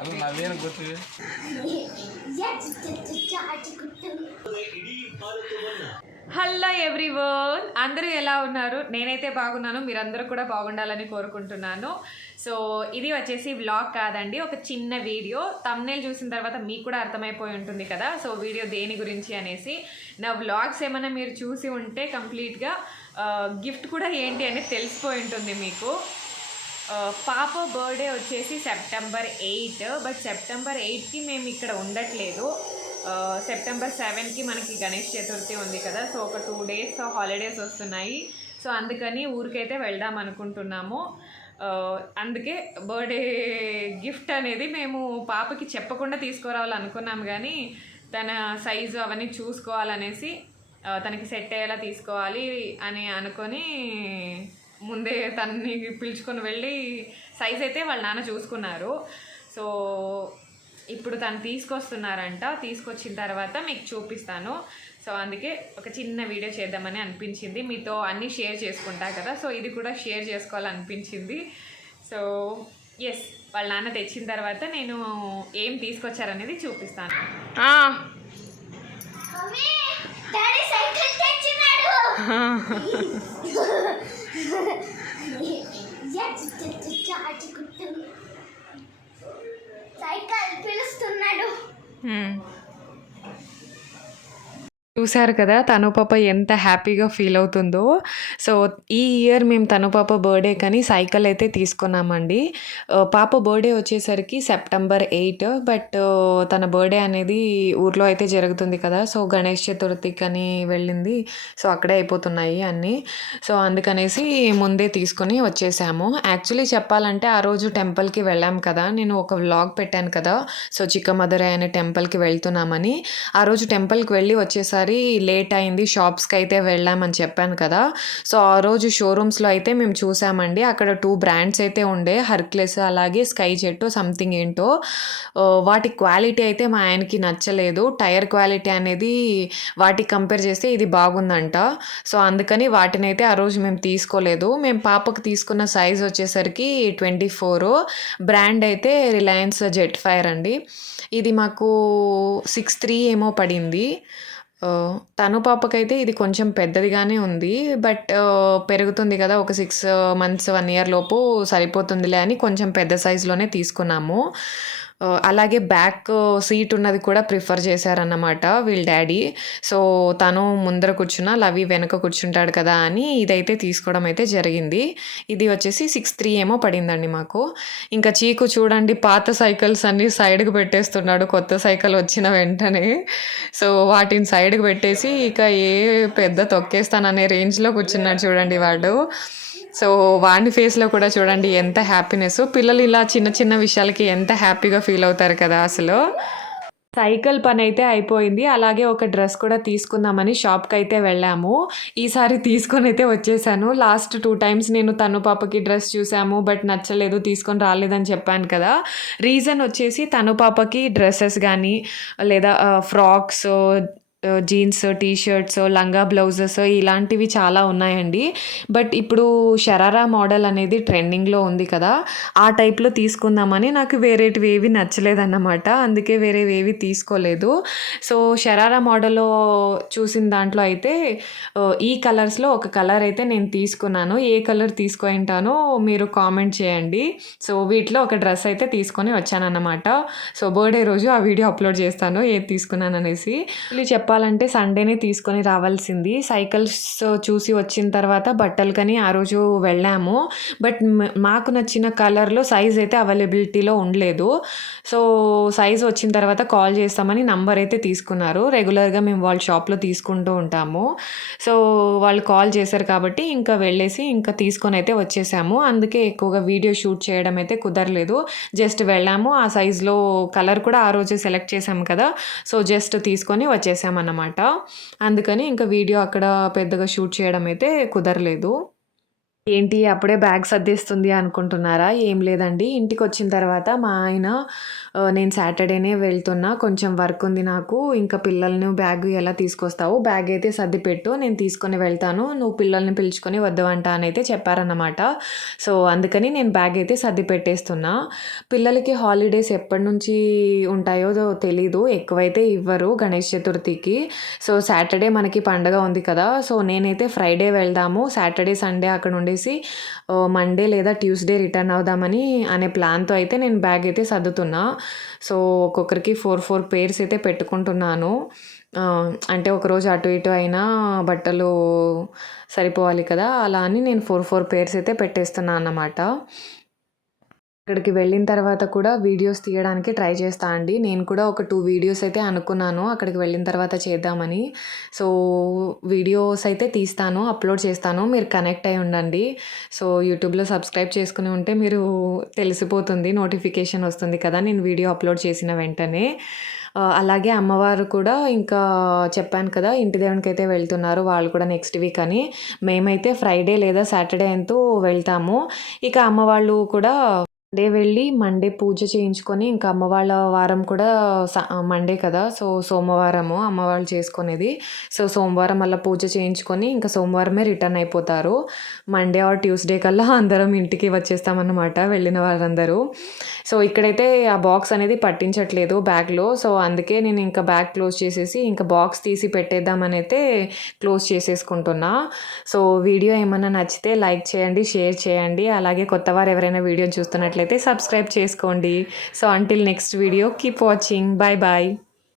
ಅದು ನಾವೇನು ಗೊತ್ತಿದೆ. హలో ఎవ్రీవన్, అందరూ ఎలా ఉన్నారు? నేనైతే బాగున్నాను, మీరందరూ కూడా బాగుండాలని కోరుకుంటున్నాను. సో ఇది వచ్చేసి వ్లాగ్ కాదండి, ఒక చిన్న వీడియో. థంబ్నెయిల్ చూసిన తర్వాత మీకు కూడా అర్థమైపోయి ఉంటుంది కదా, సో వీడియో దేని గురించి అనేసి. నా వ్లాగ్స్ ఏమైనా మీరు చూసి ఉంటే కంప్లీట్గా గిఫ్ట్ కూడా ఏంటి అనేది తెలిసిపోయి ఉంటుంది మీకు. పాప బర్త్డే వచ్చేసి సెప్టెంబర్ 8, బట్ సెప్టెంబర్ 8కి మేము ఇక్కడ ఉండట్లేదు. సెప్టెంబర్ 7కి మనకి గణేష్ చతుర్థి ఉంది కదా, సో ఒక 2 days హాలిడేస్ వస్తున్నాయి. సో అందుకని ఊరికైతే వెళ్దాం అనుకుంటున్నాము. అందుకే బర్త్డే గిఫ్ట్ అనేది మేము పాపకి చెప్పకుండా తీసుకురావాలనుకున్నాము, కానీ తన సైజు అవన్నీ చూసుకోవాలనేసి, తనకి సెట్ అయ్యేలా తీసుకోవాలి అని అనుకొని ముందే తనని పిలుచుకొని వెళ్ళి సైజ్ అయితే వాళ్ళ నాన్న చూసుకున్నారు. సో ఇప్పుడు తను తీసుకొస్తున్నారంట, తీసుకొచ్చిన తర్వాత మీకు చూపిస్తాను. సో అందుకే ఒక చిన్న వీడియో చేద్దామని అనిపించింది. మీతో అన్నీ షేర్ చేసుకుంటా కదా, సో ఇది కూడా షేర్ చేసుకోవాలనిపించింది. సో ఎస్, వాళ్ళ నాన్న తెచ్చిన తర్వాత నేను ఏం తీసుకొచ్చారనేది చూపిస్తాను. సైకిల్ పిలుస్తున్నాడు. చూశారు కదా తను పాప ఎంత హ్యాపీగా ఫీల్ అవుతుందో. సో ఈ ఇయర్ మేము తను పాప బర్త్డే కానీ సైకిల్ అయితే తీసుకున్నామండి. పాప బర్త్డే వచ్చేసరికి సెప్టెంబర్ 8, బట్ తన బర్త్డే అనేది ఊర్లో అయితే జరుగుతుంది కదా, సో గణేష్ చతుర్థికి అని వెళ్ళింది. సో అక్కడే అయిపోతున్నాయి అన్నీ. సో అందుకనేసి ముందే తీసుకుని వచ్చేసాము. యాక్చువల్లీ చెప్పాలంటే ఆ రోజు టెంపుల్కి వెళ్ళాం కదా, నేను ఒక వ్లాగ్ పెట్టాను కదా, సో చిక్కమదురై అనే టెంపుల్కి వెళ్తున్నామని. ఆ రోజు టెంపుల్కి వెళ్ళి వచ్చేసరికి లేట్ అయింది, షాప్స్కి అయితే వెళ్ళామని చెప్పాను కదా. సో ఆ రోజు షోరూమ్స్లో అయితే మేము చూసామండి, అక్కడ 2 బ్రాండ్స్ అయితే ఉండే, హర్క్లెస్ అలాగే స్కై జెట్ సంథింగ్ ఏంటో. వాటి క్వాలిటీ అయితే మా ఆయనకి నచ్చలేదు. టైర్ క్వాలిటీ అనేది వాటికి కంపేర్ చేస్తే ఇది బాగుందంట. సో అందుకని వాటిని అయితే ఆ రోజు మేము తీసుకోలేదు. మేము పాపకు తీసుకున్న సైజ్ వచ్చేసరికి 24, బ్రాండ్ అయితే రిలయన్స్ జెట్ ఫైర్ అండి. ఇది మాకు 6'3" ఏమో పడింది. తను పాపకైతే ఇది కొంచెం పెద్దదిగానే ఉంది, బట్ పెరుగుతుంది కదా, ఒక 6 months 1 year లోపు సరిపోతుందిలే అని కొంచెం పెద్ద సైజులోనే తీసుకున్నాము. అలాగే బ్యాక్ సీట్ ఉన్నది కూడా ప్రిఫర్ చేశారన్నమాట వీళ్ళ డాడీ. సో తను ముందర కూర్చున్నా, లవి వెనక కూర్చుంటాడు కదా అని ఇదైతే తీసుకోవడం అయితే జరిగింది. ఇది వచ్చేసి 6'3" ఏమో పడిందండి మాకు. ఇంకా చీకు చూడండి, పాత సైకిల్స్ అన్నీ సైడ్కి పెట్టేస్తున్నాడు కొత్త సైకిల్ వచ్చిన వెంటనే. సో వాటిని సైడ్కి పెట్టేసి ఇక ఏ పెద్ద తొక్కేస్తాననే రేంజ్లో కూర్చున్నాడు చూడండి వాడు. సో వాడి ఫేస్లో కూడా చూడండి ఎంత హ్యాపీనెస్. పిల్లలు ఇలా చిన్న చిన్న విషయాలకి ఎంత హ్యాపీగా ఫీల్ అవుతారు కదా అసలు. సైకిల్ పని అయితే అయిపోయింది. అలాగే ఒక డ్రెస్ కూడా తీసుకుందామని షాప్కి అయితే వెళ్ళాము. ఈసారి తీసుకొని అయితే వచ్చేసాను. లాస్ట్ 2 times నేను తను పాపకి డ్రెస్ చూసాము, బట్ నచ్చలేదు, తీసుకొని రాలేదని చెప్పాను కదా. రీజన్ వచ్చేసి తను పాపకి డ్రెస్సెస్ కానీ లేదా ఫ్రాక్స్, జీన్స్, టీషర్ట్స్, లంగా బ్లౌజెస్ ఇలాంటివి చాలా ఉన్నాయండి. బట్ ఇప్పుడు షరారా మోడల్ అనేది ట్రెండింగ్లో ఉంది కదా, ఆ టైప్లో తీసుకుందామని నాకు వేరేటివి ఏవి నచ్చలేదన్నమాట. అందుకే వేరేవి తీసుకోలేదు. సో షరారా మోడల్లో చూసిన దాంట్లో అయితే ఈ కలర్స్లో ఒక కలర్ అయితే నేను తీసుకున్నాను. ఏ కలర్ తీసుకుంటానో మీరు కామెంట్ చేయండి. సో వీటిలో ఒక డ్రెస్ అయితే తీసుకొని వచ్చానన్నమాట. సో బర్త్డే రోజు ఆ వీడియో అప్లోడ్ చేస్తాను ఏది తీసుకున్నాను అనేసి. చెప్పాలంటే సండేనే తీసుకొని రావాల్సింది. సైకిల్స్ చూసి వచ్చిన తర్వాత బట్టలకని ఆ రోజు వెళ్ళాము, బట్ మాకు నచ్చిన కలర్లో సైజ్ అయితే అవైలబిలిటీలో ఉండలేదు. సో సైజ్ వచ్చిన తర్వాత కాల్ చేస్తామని నంబర్ అయితే తీసుకున్నారు. రెగ్యులర్గా మేము వాళ్ళ షాప్లో తీసుకుంటూ ఉంటాము. సో వాళ్ళు కాల్ చేశారు కాబట్టి ఇంకా వెళ్ళేసి ఇంకా తీసుకొని అయితే వచ్చేసాము. అందుకే ఎక్కువగా వీడియో షూట్ చేయడం అయితే కుదరలేదు. జస్ట్ వెళ్ళాము, ఆ సైజులో కలర్ కూడా ఆ రోజే సెలెక్ట్ చేసాము కదా, సో జస్ట్ తీసుకొని వచ్చేసాము అన్నమాట. అందుకని ఇంకా వీడియో అక్కడ పెద్దగా షూట్ చేయడం అయితే కుదరలేదు. ఏంటి అప్పుడే బ్యాగ్ సర్దేస్తుంది అనుకుంటున్నారా? ఏం లేదండి. ఇంటికొచ్చిన తర్వాత మా ఆయన నేను సాటర్‌డేనే వెళ్తున్నా. కొంచెం వర్క్ ఉంది నాకు. ఇంకా పిల్లల్ని బ్యాగ్ ఎలా తీసుకొస్తావు? బ్యాగ్ అయితే సర్దిపెట్టు. నేను తీసుకొని వెళ్తాను. నువ్వు పిల్లల్ని పిలుచుకొని వద్దువంట అనైతే చెప్పారన్నమాట. సో, అందుకని నేను బ్యాగ్ అయితే సర్ది పెట్టేస్తున్నా. పిల్లలకి హాలిడేస్ ఎప్పటినుంచి ఉంటాయో తెలీదు. ఎక్కువైతే ఇవ్వరు గణేష్ చతుర్థికి. సో, సాటర్‌డే మనకి పండగ ఉంది కదా! సో, నేనైతే ఫ్రైడే వెళ్దాము. సాటర్‌డే, సండే అక్కడ ఉండేసి మండే లేదా ట్యూస్‌డే రిటర్న్ అవుదామని అనే ప్లాన్‌తో అయితే నేను బ్యాగ్ అయితే సర్దుతున్నా. సో, ఒక్కొక్కరికి 4 పెయిర్స్ అయితే పెట్టుకుంటున్నాను. అంటే ఒకరోజు అటు ఇటు అయినా బట్టలు సరిపోవాలి కదా! అలా అని నేను 4 పెయిర్స్ అయితే పెట్టేస్తున్నా అన్నమాట. అక్కడికి వెళ్ళిన తర్వాత కూడా వీడియోస్ తీయడానికి ట్రై చేస్తా అండి. నేను కూడా ఒక 2 వీడియోస్ అయితే అనుకున్నాను అక్కడికి వెళ్ళిన తర్వాత చేద్దామని. సో, వీడియోస్ అయితే తీస్తాను, అప్లోడ్ చేస్తాను. మీరు కనెక్ట్ అయ్యి ఉండండి. సో, యూట్యూబ్‌లో సబ్స్క్రైబ్ చేసుకొని ఉంటే మీరు తెలిసిపోతుంది. నోటిఫికేషన్ వస్తుంది కదా! నేను వీడియో అప్లోడ్ చేసిన వెంటనే. అలాగే అమ్మవారు కూడా ఇంకా చెప్పాను కదా! ఇంటి దేవునికైతే వెళ్తున్నారు. వాళ్ళు కూడా నెక్స్ట్ వీక్ అని. మేమైతే ఫ్రైడే లేదా సాటర్‌డే అంటూ వెళ్తాము. ఇక అమ్మ వాళ్ళు కూడా సండే వెళ్ళి మండే పూజ చేయించుకొని ఇంకా అమ్మ వాళ్ళ వారం కూడా మండే కదా! సో, సోమవారము అమ్మ వాళ్ళు చేసుకునేది. సో, సోమవారం మళ్ళా పూజ చేయించుకొని ఇంకా సోమవారమే రిటర్న్ అయిపోతారు. మండే ఆర్ ట్యూస్‌డే కల్లా అందరం ఇంటికి వచ్చేస్తామన్నమాట వెళ్ళిన వారందరూ. సో, ఇక్కడైతే ఆ బాక్స్ అనేది పట్టించట్లేదు బ్యాగ్‌లో. సో, అందుకే నేను ఇంకా బ్యాగ్ క్లోజ్ చేసేసి ఇంకా బాక్స్ తీసి పెట్టేద్దామనైతే క్లోజ్ చేసేసుకుంటున్నా. సో, వీడియో ఏమన్నా నచ్చితే లైక్ చేయండి, షేర్ చేయండి. అలాగే కొత్తవారు ఎవరైనా వీడియో చూస్తున్నట్లయితే సబ్స్క్రైబ్ చేసుకోండి. So, until next video keep watching. Bye bye.